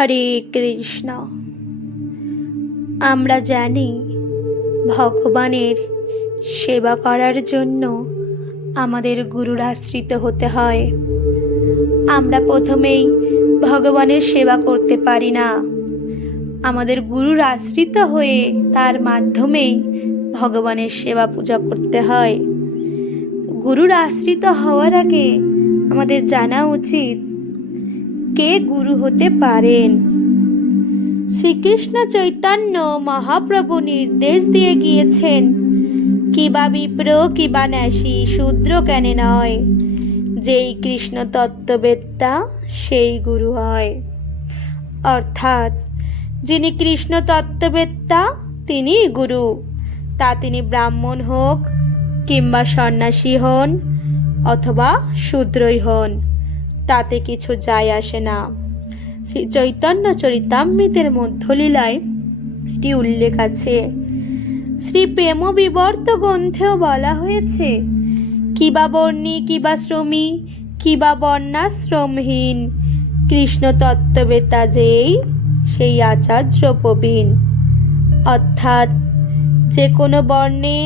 হরে কৃষ্ণ। আমরা জানি ভগবানের সেবা করার জন্য আমাদের গুরুর আশ্রিত হতে হয়। আমরা প্রথমেই ভগবানের সেবা করতে পারি না। আমাদের গুরুর আশ্রিত হয়ে তার মাধ্যমেই ভগবানের সেবা পূজা করতে হয়। গুরুর আশ্রিত হওয়ার আগে আমাদের জানা উচিত কে গুরু হতে পারেন? শ্রীকৃষ্ণ চৈতন্য মহাপ্রভু নির্দেশ দিয়ে গিয়েছেন, কিবা বিপ্র, কিবা ন্যাসী, শূদ্র কেনে নয়? যেই কৃষ্ণ তত্ত্ববেত্তা, সেই গুরু হয়। অর্থাৎ, যিনি কৃষ্ণ তত্ত্ববেত্তা, তিনিই গুরু। তা তিনি ব্রাহ্মণ হোক, কিংবা সন্ন্যাসী হন, অথবা শূদ্রই হন। তাতে কিছু যায় আসে না। শ্রী চৈতন্য চরিতামৃতের মধ্যলীলায় এটি উল্লেখ আছে। শ্রী প্রেম বিবর্ত গ্রন্থেও বলা হয়েছে, কিবা বর্ণী, কিবা শ্রমী, কিবা বর্ণাশ্রমহীন, কৃষ্ণ তত্ত্ববেতা যেই, সেই আচার্য প্রবীণ। অর্থাৎ যে কোনো বর্ণে,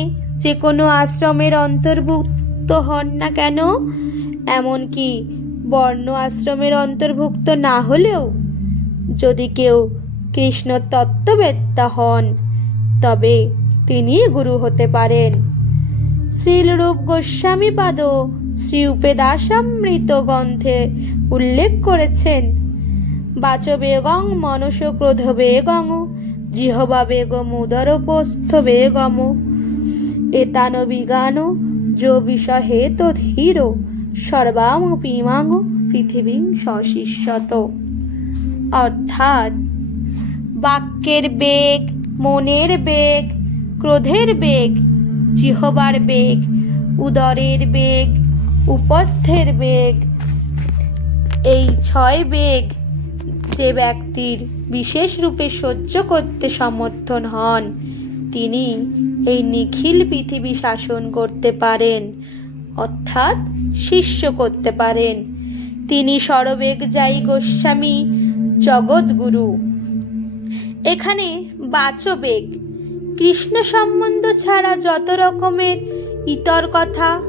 যে কোনো আশ্রমের অন্তর্ভুক্ত হন না কেন, এমনকি বর্ণ আশ্রমের অন্তর্ভুক্ত না হলেও যদি কেউ কৃষ্ণ তত্ত্ববেত্তা হন, তবে তিনি গুরু হতে পারেন। শ্রীলরূপ গোস্বামী পাদ শ্রী উপেদাসামৃত গ্রন্থে উল্লেখ করেছেন, বাচবেগং মনস ক্রোধ বেগং জিহবা বেগম উদরপস্থ বেগম এতান বিগান যো বিষহেত ধীর সর্বাম পিমাং পৃথিবী সশিষ্যত। অর্থাৎ বাক্যের বেগ, মনের বেগ, ক্রোধের বেগ, জিহবার বেগ, উদরের বেগ, উপস্থের বেগ, এই ছয় বেগ যে ব্যক্তির বিশেষ রূপে সহ্য করতে সমর্থন হন, তিনি এই নিখিল পৃথিবী শাসন করতে পারেন। অর্থাৎ শিষ্য করতে পারেন। তিনি সরবেগ যাই গোস্বামী জগৎগুরু এখানে বাচবেগ। কৃষ্ণ সম্বন্ধ ছাড়া যত রকমের ইতর কথা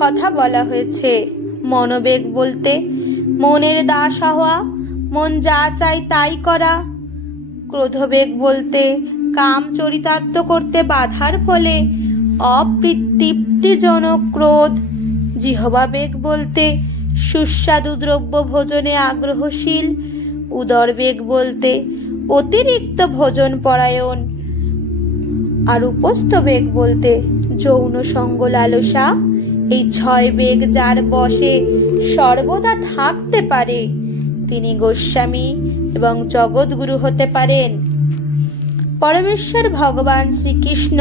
কথা বলা হয়েছে, মনোবেগ বলতে, মনের দাস হওয়া, মন যা চাই তাই করা। ক্রোধবেগ বলতে, কাম চরিতার্থ করতে বাধার ফলে অতৃপ্তিজনক ক্রোধ জিহবাবেগ বলতে সুস্বাদু দ্রব্য ভোজনে আগ্রহশীল। উদরবেগ বলতে অতিরিক্ত ভোজন পরায়ণ। আর উপস্থ বেগ বলতে যৌন সঙ্গ লালসা এই ছয় বেগ যার বসে সর্বদা থাকতে পারে। তিনি গোস্বামী এবং জগৎগুরু হতে পারেন। পরমেশ্বর ভগবান শ্রীকৃষ্ণ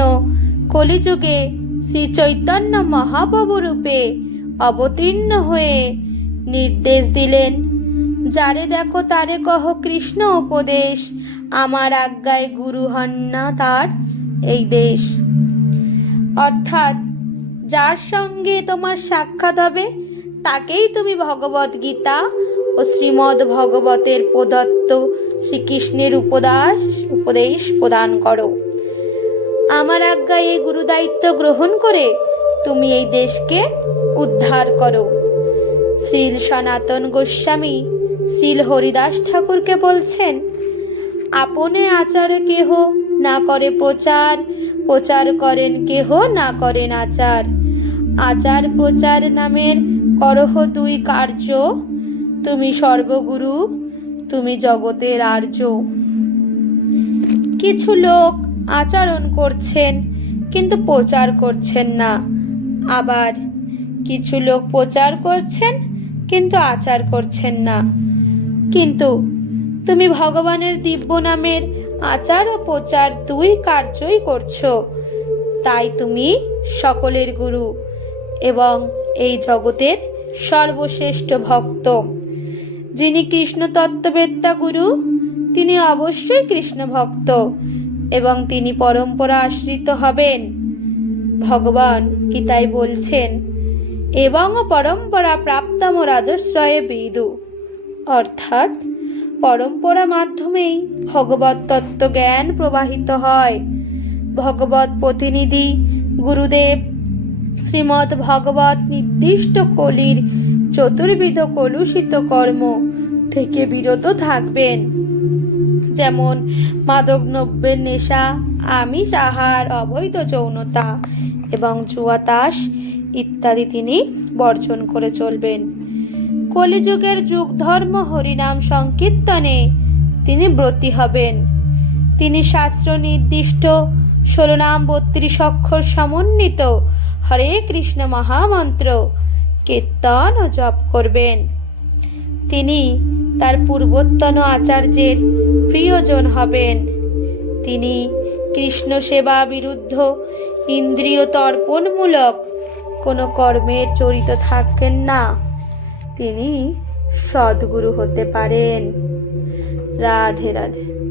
কলিযুগে শ্রী চৈতন্য মহাপ্রভু রূপে অবতীর্ণ হয়ে নির্দেশ দিলেন, যারে দেখো তারে কহ কৃষ্ণ উপদেশ, আমার আজ্ঞায় গুরু হন না তার এই দেশ। অর্থাৎ যার সঙ্গে তোমার সাক্ষাৎ হবে, তাকেই তুমি ভগবত গীতা ও শ্রীমদ্ ভগবতের প্রদত্ত শ্রীকৃষ্ণের উপদাস, উপদেশ প্রদান করো। আমার আজ্ঞায় এই গুরুদায়িত্ব গ্রহণ করে তুমি এই দেশকে উদ্ধার করো। শ্রীল সনাতন গোস্বামী শ্রীল হরিদাস ঠাকুরকে বলছেন, আপনে আচারে কেহ না করে প্রচার প্রচার করেন কেহ না করেন আচার। আচার প্রচার নামের করহ দুই কার্য, তুমি সর্বগুরু, তুমি জগতের আর্য। কিছু লোক আচরণ করছেন, কিন্তু প্রচার করছেন না। আবার কিছু লোক প্রচার করছেন, কিন্তু আচার করছেন না। কিন্তু তুমি ভগবানের দিব্য নামের আচার ও প্রচার দুই কার্যই করছ। তাই তুমি সকলের গুরু এবং এই জগতের সর্বশ্রেষ্ঠ ভক্ত। যিনি কৃষ্ণ তত্ত্ববেত্তা গুরু, তিনি অবশ্যই কৃষ্ণ ভক্ত এবং তিনি পরম্পরা আশ্রিত হবেন। ভগবান গীতায় বলছেন, এবং পরম্পরা প্রাপ্তম রাজশ্রয়ে বিদু। অর্থাৎ, পরম্পরা মাধ্যমেই ভগবত তত্ত্ব জ্ঞান প্রবাহিত হয়। ভগবত প্রতিনিধি গুরুদেব শ্রীমৎ ভগবত নির্দিষ্ট কলির চতুর্বিধ কলুষিত কর্ম থেকে বিরত থাকবেন। যেমন মাদক দ্রব্যের নেশা, আমিষ আহার, অবৈধ যৌনতা এবং জুয়াতাস ইত্যাদি তিনি বর্জন করে চলবেন। কলিযুগের যুগ ধর্ম হরিনাম সংকীর্তনে তিনি ব্রতী হবেন। তিনি শাস্ত্র নির্দিষ্ট ষোলো নাম বত্রিশ অক্ষর সমন্বিত হরে কৃষ্ণ মহামন্ত্র, কীর্তন ও জপ করবেন। তিনি তার পূর্বোত্তন আচার্যের প্রিয়জন হবেন। তিনি কৃষ্ণ সেবা বিরুদ্ধ, ইন্দ্রিয় তর্পণমূলক, কোনো কর্মের জড়িত থাকেন না। তিনি সদ্গুরু হতে পারেন। রাধে রাধে।